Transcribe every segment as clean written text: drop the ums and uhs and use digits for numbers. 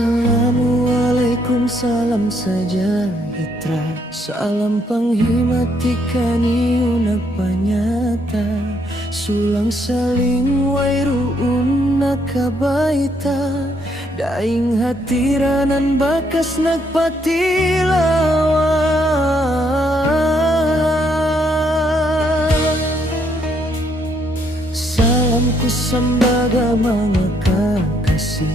Assalamualaikum, salam sejahtera, salam panghimati unak panyata, sulang saling wairu unak kabaita, daing hatiranan bakas nagpatilawan. Salamku sambaga mga kakasih,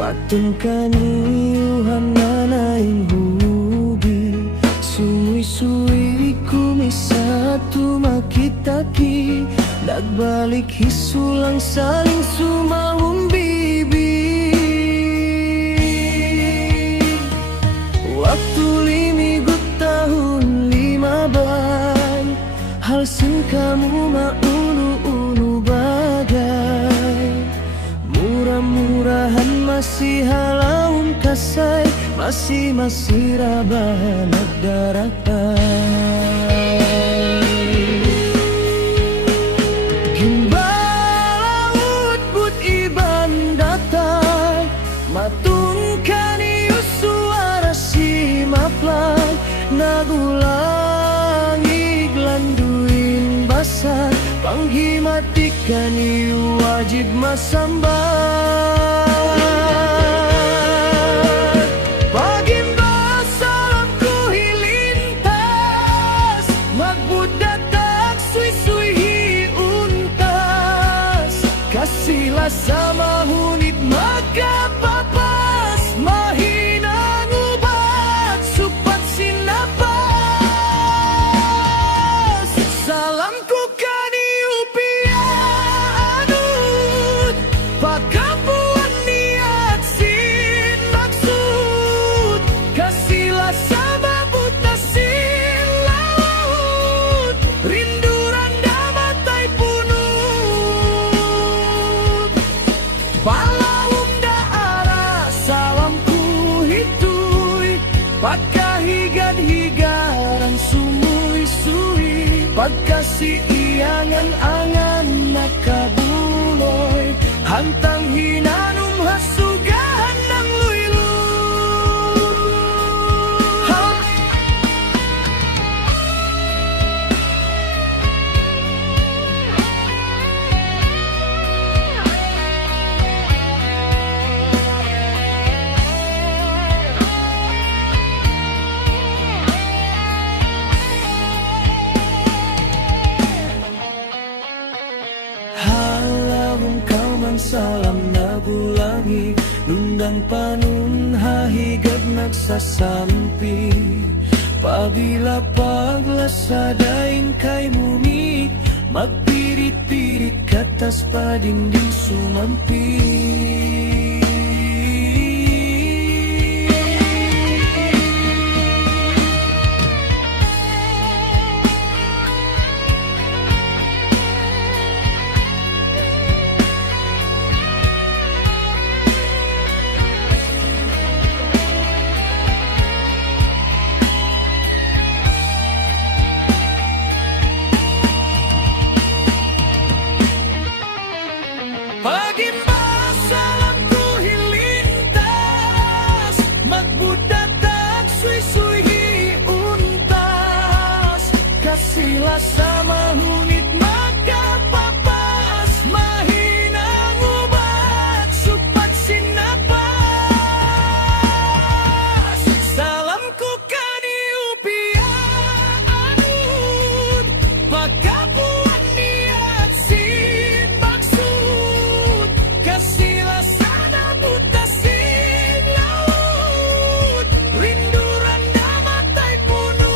patun kaniuhan nanaing hubi, suwi-suwi kumisatu makitaki, nagbalik hisulang saling sumawang bibi. Waktu limigut tahun 15, halsen kamu maunu-unu bagai, murah-murahan masih halaun kasai, masih rabahan daratan. Gimbalaut but iban datang, matungkan iu suara si maplang, nagulangi glanduin basah, panghimatikan iu wajib masambat. Pagimba salamku hilintas, magbudatak suy-suy untas, kasihlah sama hunit magapapas, mahinang ubat supat sinapas. Salamku kaniu pianut, pakapuan niat sin maksud, kasihlah sama buta sin laut, rindu randa matai punut. Palaum daara salamku hitui, pakahigan-higaran sumui-sui, pagkasi iangan-angan nakabuloy, hantang hinanum hasugahan ng luiluy. Halamun kauman salam nagulangi, nundang panun hahigad nagsasampi, pabila paglasadain kay mumik, magpirit-pirit katas padinding sumampi. Pagimba salamku hilintas, magbudatak suy-suy untas, kasihlah sama hunit magapapas, mahinang ubat supat sinapas. Salamku kaniu pianut, pakapuan niat sin maksud, kasihlah sana buta sin laut, rindu randa matai punut.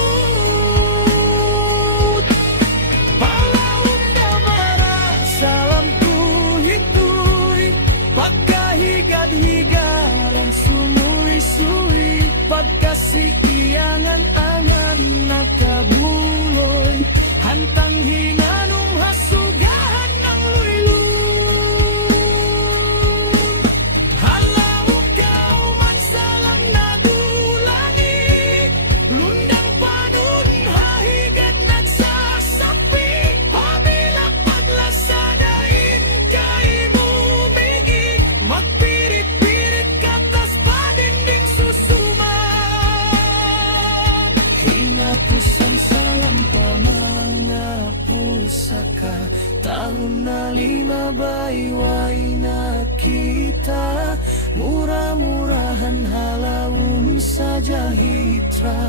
Inatusan salam pa mga pusaka. Tahun na 5 bayway na kita. Murah-murahan halaun saja hitra.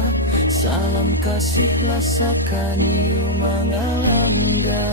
Salam kasih lasakan yu mga langga.